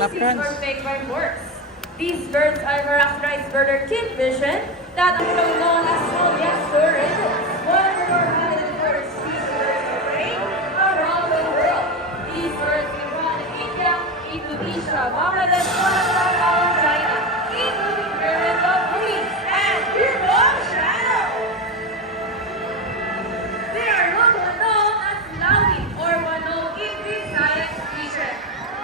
Clap or hands. fake by force. These birds are characterized by their keen vision that are known as polyester rhythms. One of our birds these birds of prey around the world. These birds can run in India, Indonesia, Bangladesh, China, including birds of Greece and Europe shadow. They are also known as Lawi or Wano in this science region.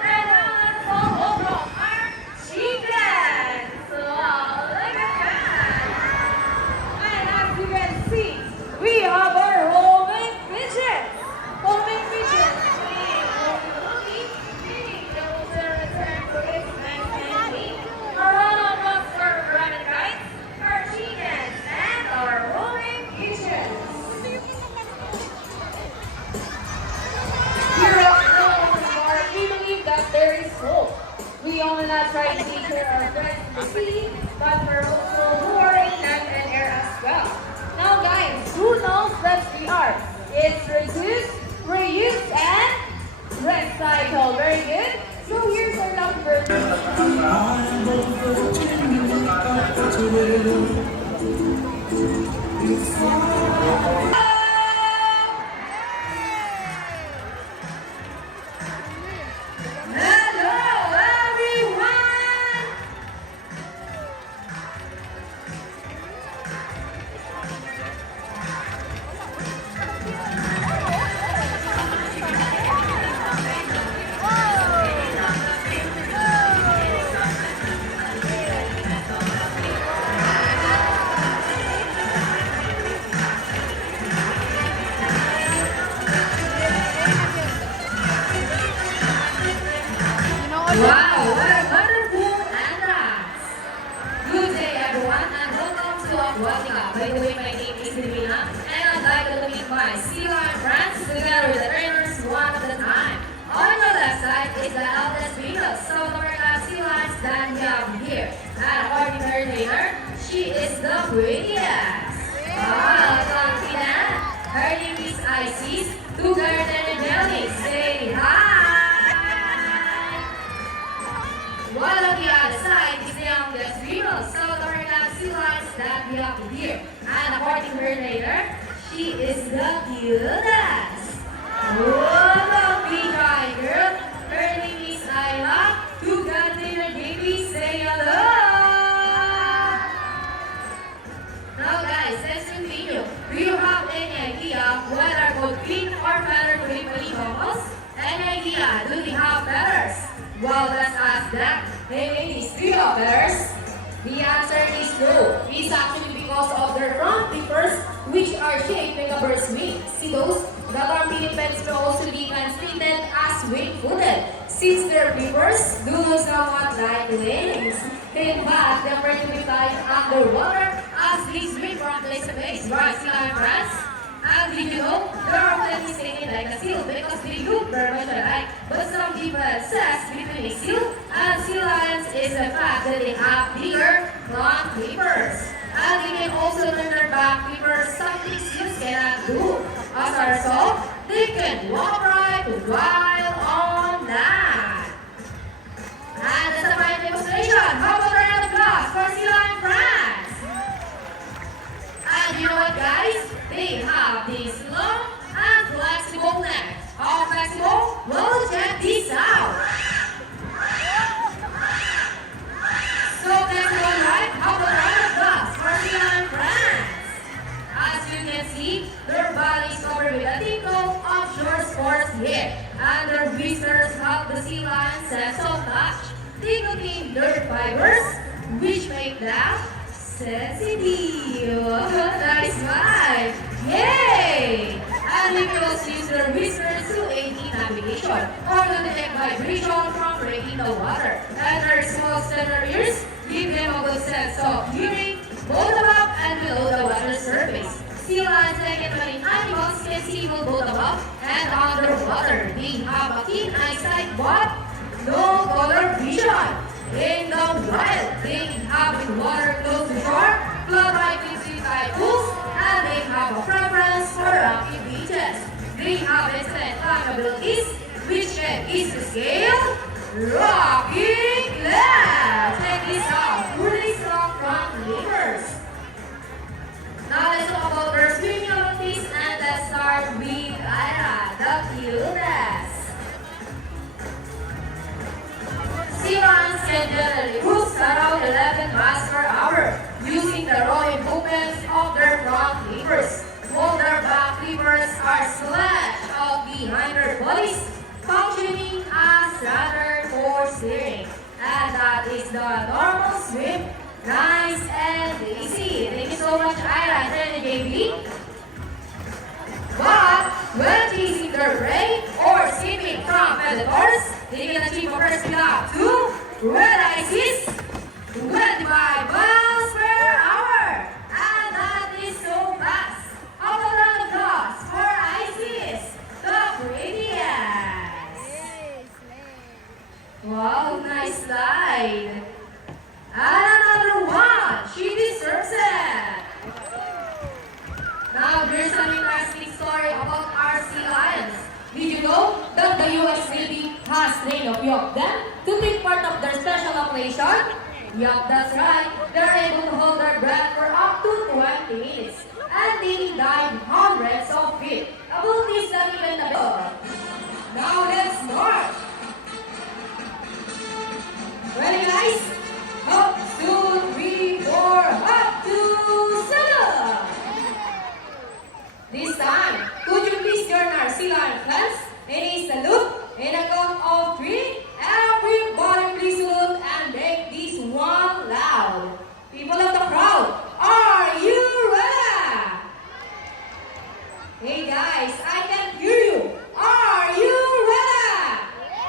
And as all overall are chickens. Wow, look at that. And as you can see, we have our homing pigeons. Homing pigeons meaning homing, meaning they will return to its next family. Our one-on-one rabbit kites, our chickens, and our homing pigeons. Here at Rose Park, we believe that there is hope. We only not try to teach our friends in the sea, but we're also who are in land and air as well. Now guys, who knows that we are? It's reduce, reuse, and recycle. Very good. So here's our number. Hello, everyone! Wow, what a wonderful entrance! Good day everyone and welcome to Aquatica. By the way, my name is Divina and I'd like to meet my sea lion friends together with the trainers one at a time. On the left side is the eldest female South American sea lions that we have here. And according to her trainer, she is the prettiest. Wow, confident. Her name is Isis. Together and Jelly. Say hi! While on the other side is the youngest female South American sea lions that we have here. And according to her trainer, she is the cutest. Oh, the big eye girl. Her name is Ayla. Together and baby, say hello. Now guys, let's continue. Do you have any idea what are called green or feather flipping mammals? Any idea? Do they have feathers? Well, let's ask that. Hey ladies, do you have feathers? The answer is no. It's actually because of their front flippers, which are shaped like a bird's wing. See those? The term Philippines may also be translated as wing-footed, since their flippers do somewhat like wings. In fact, they prefer to be flying underwater as they swim from place to place. Right, sea lion friends? And did you know, they are often mistaken like a seal because they look very much alike. But some people says between a seal and sea lions is the fact that they have bigger front flippers. And they can also turn their back flippers, something seals cannot do. As a result, they can walk right while on land. And that's a fine demonstration. How about a round of applause for sea lion friends? And you know what guys? They have this long and flexible neck. How flexible? Well, check this out. So flexible, right? How about a round of applause for sea lion friends? As you can see, their body is covered with a thick coat of short sports hair. And their whiskers help the sea lion sense of touch. They contain nerve fibers, which make them sensitive. Nice one! Yay! And they can also use their whiskers to aid in navigation or to detect vibration from breaking the water. And their small center ears give them a good sense of hearing both above and below the water surface. Sea lions, like marine animals, can see both above and underwater. They have a keen eyesight but no color vision. In the wild, they inhabit water close to shore, flood by by pools, and they have a preference for rocky beaches. They have excellent climb abilities, which can easily scale rocky can generally cruise around 11 miles per hour using the rowing movements of their front levers, while their back levers are slashed out behind their bodies, functioning as rudder for steering. And that is the normal swim. Nice and easy. Thank you so much, Ira and JB. But when chasing their prey or escaping from predators, they can achieve a first speed up to red ices 25 miles per hour. And that is so fast. Up a round of applause for Isis, the prettiest. Wow, nice slide. And another one. She deserves it. Now, there's an interesting story about RC Lions. Did you know that the US Navy has trained a few of them to take part of their special operation? Yup, that's right. They're able to hold their breath for up to 20 minutes. And they dive hundreds of feet. Abilities that even the Now, let's march. Ready, guys? Up, 2, 3, 4, up to 7. This time, could you please join our Sea Lion class in a salute in a count of 3? Everybody please salute and make this one loud. People of the crowd, are you ready? Hey guys, I can hear you. Are you ready?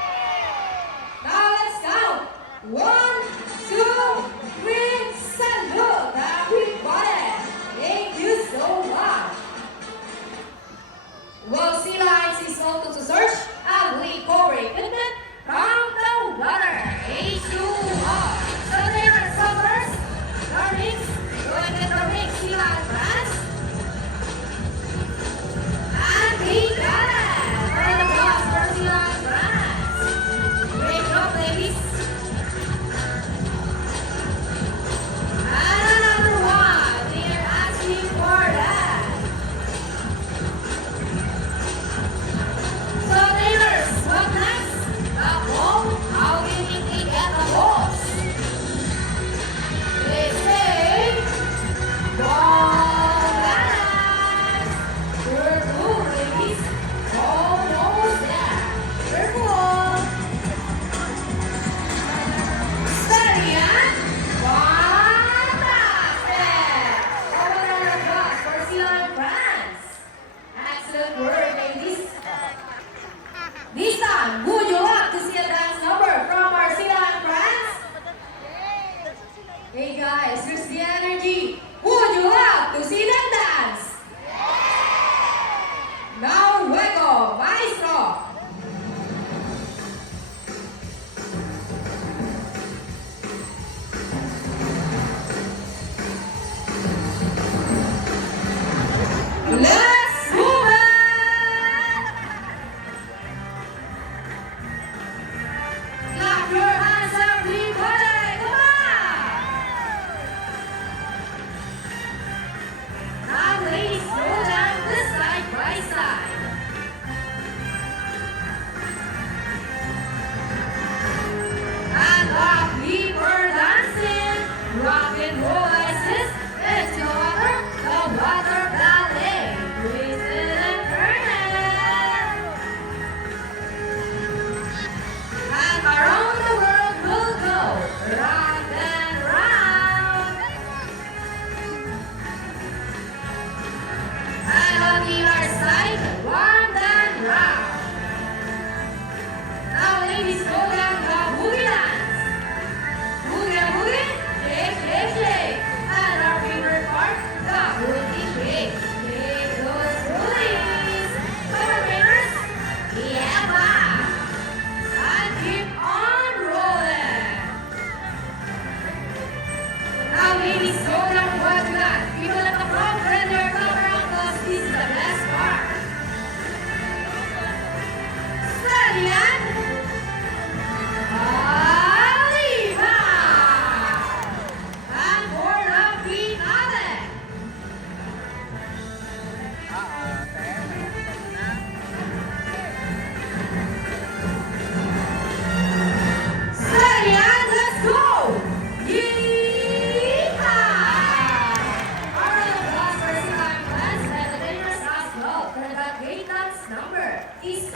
number is